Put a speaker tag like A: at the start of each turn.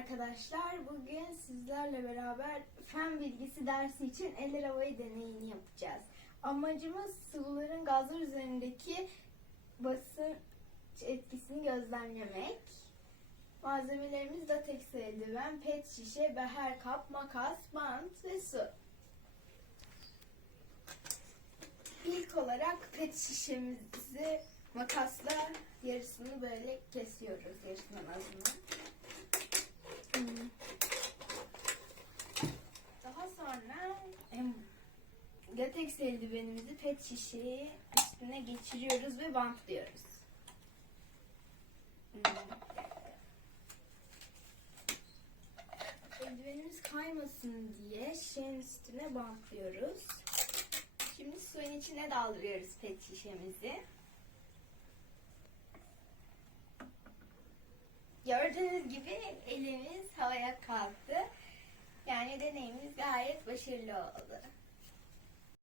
A: arkadaşlar. Bugün sizlerle beraber fen bilgisi dersi için eller havayı deneyini yapacağız. Amacımız sıvıların gazlar üzerindeki basınç etkisini gözlemlemek. Malzemelerimiz latex eldiven, pet şişe, beher kap, makas, bant ve su. İlk olarak pet şişemizi makasla yarısını böyle kesiyoruz. Yarısından azını. Latex eldivenimizi pet şişeyi üstüne geçiriyoruz ve bantlıyoruz. Hmm. Eldivenimiz kaymasın diye şişenin üstüne bantlıyoruz. Şimdi suyun içine daldırıyoruz pet şişemizi. Gördüğünüz gibi elimiz havaya kalktı. Yani deneyimiz gayet başarılı oldu.